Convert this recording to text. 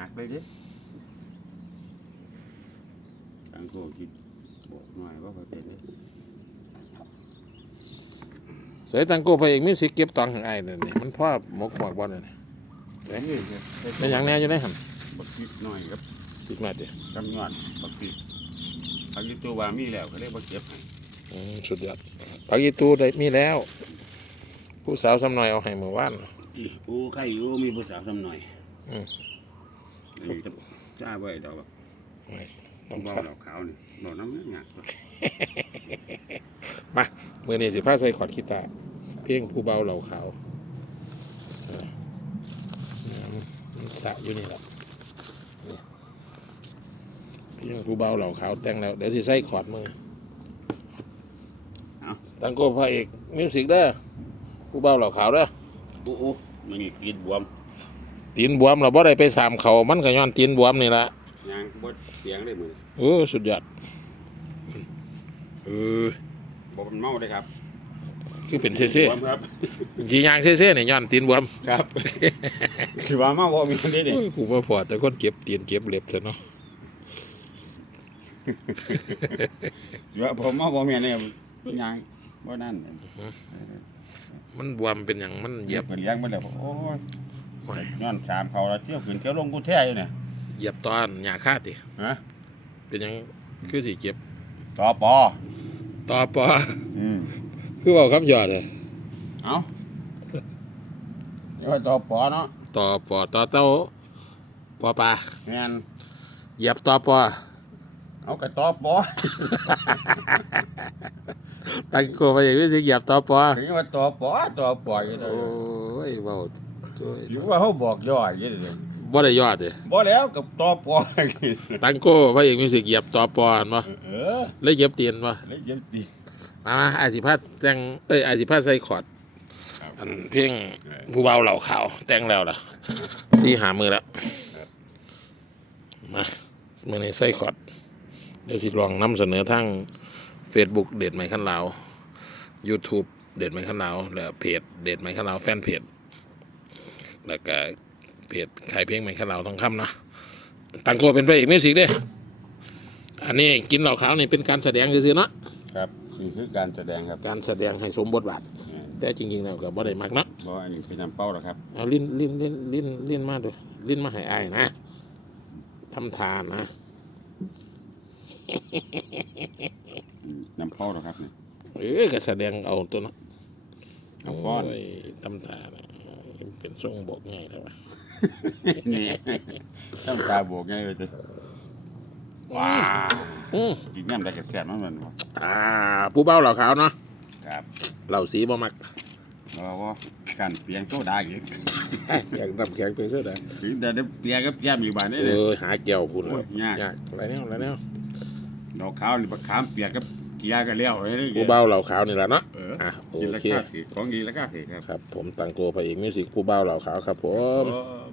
ยากเลยเด้ตังโกคิดบอกหน่อยว่าเขาจะได้ใส่ตังโก้พระเอกมิวสิกเก็บตังค์ของไอ้นั่นนี่มันพ่อหมกหมอกบ่นั่นนี่แต่นี่เนี่ยเป็นหยังแน่อยู่ในหั่นบักคิดหน่อยครับอีกหน่อยดิกำยอดบักคิดอันนี้ตัวว่ามีแล้วเขาเรียกว่าเก็บให้อืมสุดยอดผักอีตูได้มีแล้ว ผู้สาวสำน้อยเอาให้เมื่อวานอีโอ้ไข่โอ้มีภาษาวซ้ำหน่อย อืม นี่จะจ้าไว้ดอกไม่ต้ต้อองงสเบาอบดอกขาวนี่ดอกน้ำเนื้อหยาบมือนี้สิพาใส่ขอดกีตาร์เพียงผู้เบาเหล่าขาวเออน้ำมันสระอยู่นี่แหละนี่เพียงผู้เบาเหล่าขาวแต่งแล้ว เดี๋ยวสิใส่ขอดมือเอาตังโก้พระเอกมิวสิกเด้อผู้เบาเหล่าขาวเด้อโอ้โอ้มันนี่กรีดบวม ตีนบวมเราบ่ได้ไปสามเขามันก็ย้อนตีนบวมนี่ละยางบดเสียงได้มือโอ้สุดยอดเออบ่มันเมาได้ครับ คือเป็นเซ่บวมครับๆจียางเซ่ๆนี่ย้อนตีนบวมครับคือว่าเมาบ่มีคนนี้นี่โอ้ยกูมาฟอดแต่คนเก็บตีนเก็บเล็บซะเนาะคือว่าผมเมาบ่มีเนี่ยยางบ่นั่นมันบวมเป็นอย่างมันเหเหยียียยบบเป็นเลี้ยงไปแล้วโอ้ ยโอ้ยย้อนสามเขาแล้วเที่ยวขึ้นเที่ยวลงกูแท้อยู่เนี่ยเหยียบตอนหยาคาติฮะเป็นหยังคือสิเก็บต่อปอต่อปออืมคือเว้าคำหยอดเลยเอาเดี๋ยวต่อปอเนาะต่อปอต่อเต้าปอปลาแม่นเหยียบต่อปอเอากระต่อปอตังโกไปอย่างนี้สิเหยียบต่อปอถึงว่าต่อปอต่อปออยู่เลโอ้ยยเว้าโอ้ย หรือว่าเขาบอกย่อยอยู่เลยบ่ได้ยอดเลยบ่แล้วกับต่อปอตังโกไปอย่างนี้สิเหยียบต่อปอเห็นบ่เออเลยเหยียบตีนบ่แล้วเย็นดีมามาอาสิพาแต่งเอ้ยอาสิพาใส่คอร์ดครับอันเพลงผู้เบาเหล่าขาว แต่งแล้วล่ะสี่หามือแล้วมาเมื่อนี้ใส่คอร์ดเดี๋ยวสิลองนำเสนอทั้ง Facebook เด็ดไหมขั้นลาว YouTube เด็ดไหมขั้นลาวแล้วเพจเด็ดไหมขั้นลาวแฟนเพจ แล้วก็เพจขายเพลงไหมขั้นลาวทองคำเนาะตังโกเป็นพระเอกมิวสิกเด้อันนี้กินเหล่าขาวนี่เป็นการแสดงซื่อๆเนาะครับนี่คือการแสดงครับการแสดงให้สมบทบาทแต่จริงๆแล้วก็บ่ได้มักเนาะบ่อันนี้เป็นน้ำเป้าหรอกครับเอาลิ้นลิ้นลิ้นลิ้นลิ้นมาดูลิ้นมาให้อายนะทำทานนะอืมน้ำเป้าหรอกครับนี่เออก็แสดงเอาตัวเนาะน้ำก้อนโยทำทานนะ เป็นทรงบอกง่ายแต่ว่านี่ต้องตาบวกไงเลยจ้ะว้าอืมกินน้ำได้กระแสมันมันบ่อ่า ผู้เบ้าเหล่าขาวเนาะครับเหล่าสีบ่มักบ่ว่าการเปลี่ยนโซดาอีกอยากดำแข็งไปเท่าไหร่ถึงแต่ได้เปลี่ยนกับแย้มอยู่บ้านนี่เอเลยอหาแก้วพุ่นโอ้ยยากยากอะไรแนวอะไรแนวดอกขาวนี่บักขามเปียกกับเกียร์กันแล้วเลยผู้เบ้าเหล่าขาวนี่แหละเนาะเอ ออะโอกินราเคคาถือของดีราคาถือครับ ครับ ผมตังโกพระเอกมิวสิกผู้เบ้าเหล่าขาวครับผมผม